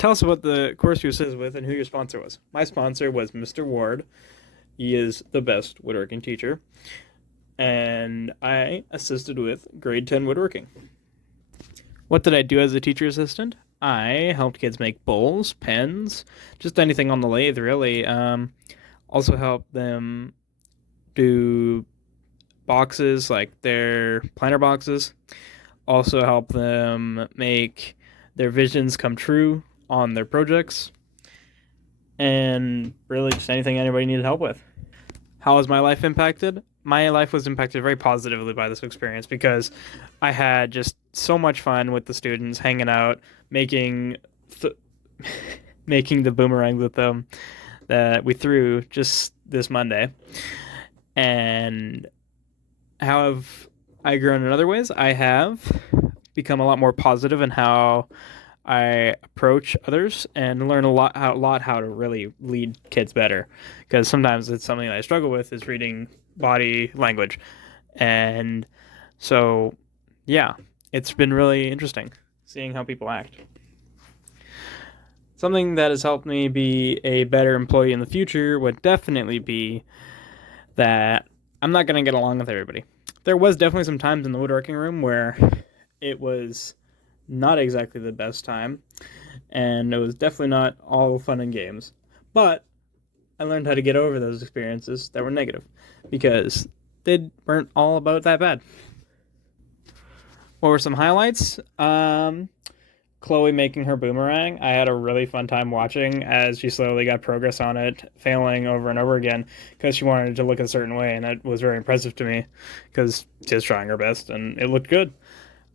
Tell us about the course you assisted with and who your sponsor was. My sponsor was Mr. Ward. He is the best woodworking teacher, and I assisted with grade 10 woodworking. What did I do as a teacher assistant? I helped kids make bowls, pens, just anything on the lathe, really. Also helped them do boxes, like their planter boxes. Also help them make their visions come true on their projects. And really just anything anybody needed help with. How was my life impacted? My life was impacted very positively by this experience because I had just so much fun with the students, hanging out, making th- making the boomerang with them that we threw just this Monday. And how have I grown in other ways? I have become a lot more positive in how I approach others and learn a lot how to really lead kids better. Because sometimes it's something that I struggle with is reading body language, and so yeah, it's been really interesting seeing how people act. Something that has helped me be a better employee in the future would definitely be that I'm not going to get along with everybody. There was definitely some times in the woodworking room where it was not exactly the best time, and it was definitely not all fun and games. But I learned how to get over those experiences that were negative because they weren't all about that bad. What were some highlights? Chloe making her boomerang. I had a really fun time watching as she slowly got progress on it, failing over and over again because she wanted it to look a certain way, and that was very impressive to me because she was trying her best and it looked good.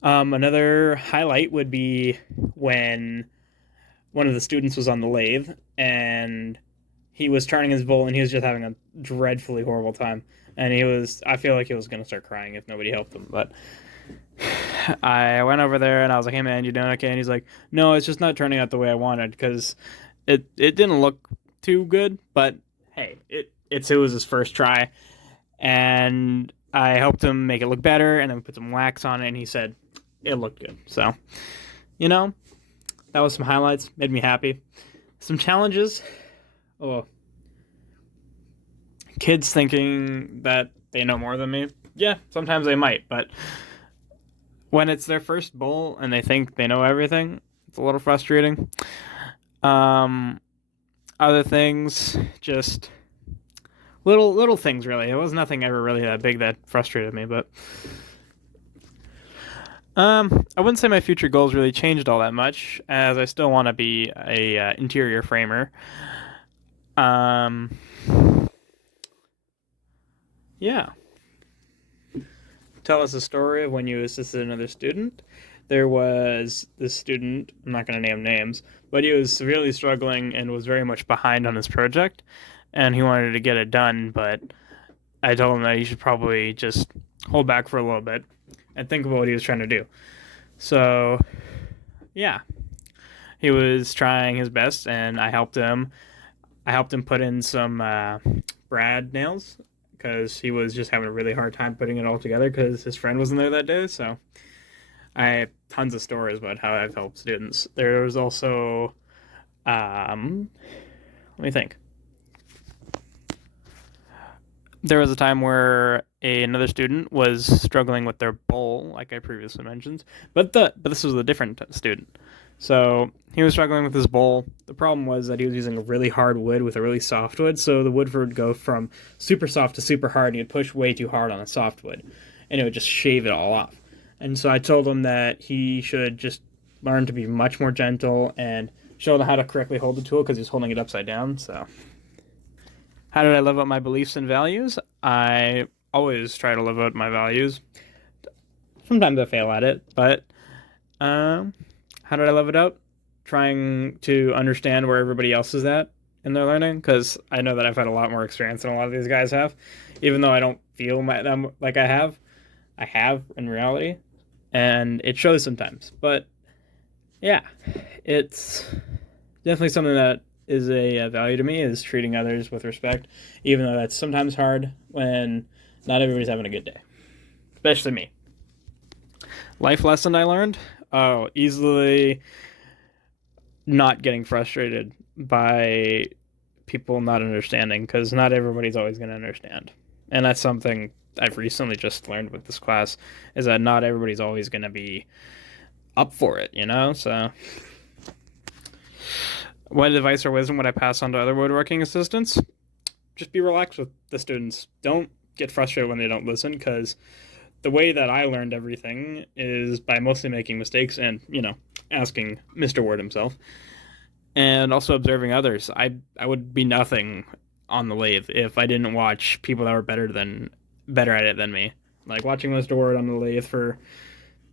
Another highlight would be when one of the students was on the lathe and he was turning his bowl and he was just having a dreadfully horrible time. And I feel like he was going to start crying if nobody helped him. But I went over there and I was like, hey man, you doing okay? And he's like, no, it's just not turning out the way I wanted because it didn't look too good. But hey, it was his first try. And I helped him make it look better and then we put some wax on it and he said it looked good. So, you know, that was some highlights, made me happy. Some challenges. Oh, kids thinking that they know more than me. Yeah, sometimes they might, but when it's their first bowl and they think they know everything, it's a little frustrating. Um, Other things, just little things really. It was nothing ever really that big that frustrated me, but I wouldn't say my future goals really changed all that much, as I still want to be a interior framer. Um, yeah. Tell us a story of when you assisted another student. There was this student, I'm not going to name names, but he was severely struggling and was very much behind on his project, and he wanted to get it done, but I told him that he should probably just hold back for a little bit and think about what he was trying to do. So, yeah, he was trying his best, and I helped him. I helped him put in some brad nails because he was just having a really hard time putting it all together because his friend wasn't there that day. So I have tons of stories about how I've helped students. There was also, let me think. There was a time where another student was struggling with their bowl, like I previously mentioned, but this was a different student. So he was struggling with his bowl. The problem was that he was using a really hard wood with a really soft wood, so the wood would go from super soft to super hard, and he'd push way too hard on the soft wood, and it would just shave it all off. And so I told him that he should just learn to be much more gentle and show him how to correctly hold the tool because he's holding it upside down. So how did I live up my beliefs and values? I always try to live out my values. Sometimes I fail at it, but how did I live it out? Trying to understand where everybody else is at in their learning, because I know that I've had a lot more experience than a lot of these guys have, even though I don't feel them like I have. I have in reality, and it shows sometimes. But yeah, it's definitely something that is a value to me, is treating others with respect, even though that's sometimes hard when not everybody's having a good day, especially me. Life lesson I learned? Oh, easily not getting frustrated by people not understanding, because not everybody's always going to understand. And that's something I've recently just learned with this class, is that not everybody's always going to be up for it, you know? So, what advice or wisdom would I pass on to other woodworking assistants? Just be relaxed with the students. Don't get frustrated when they don't listen, because the way that I learned everything is by mostly making mistakes and, asking Mr. Word himself, and also observing others. I would be nothing on the lathe if I didn't watch people that were better at it than me. Like watching Mr. Ward on the lathe for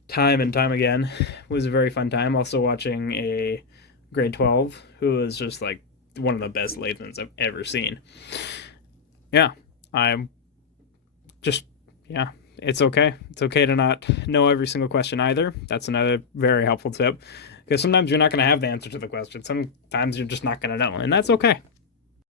time and time again was a very fun time. Also watching a grade 12 who was just like one of the best lathemans I've ever seen. Yeah, I'm just yeah. It's okay. It's okay to not know every single question either. That's another very helpful tip. Because sometimes you're not going to have the answer to the question. Sometimes you're just not going to know, and that's okay.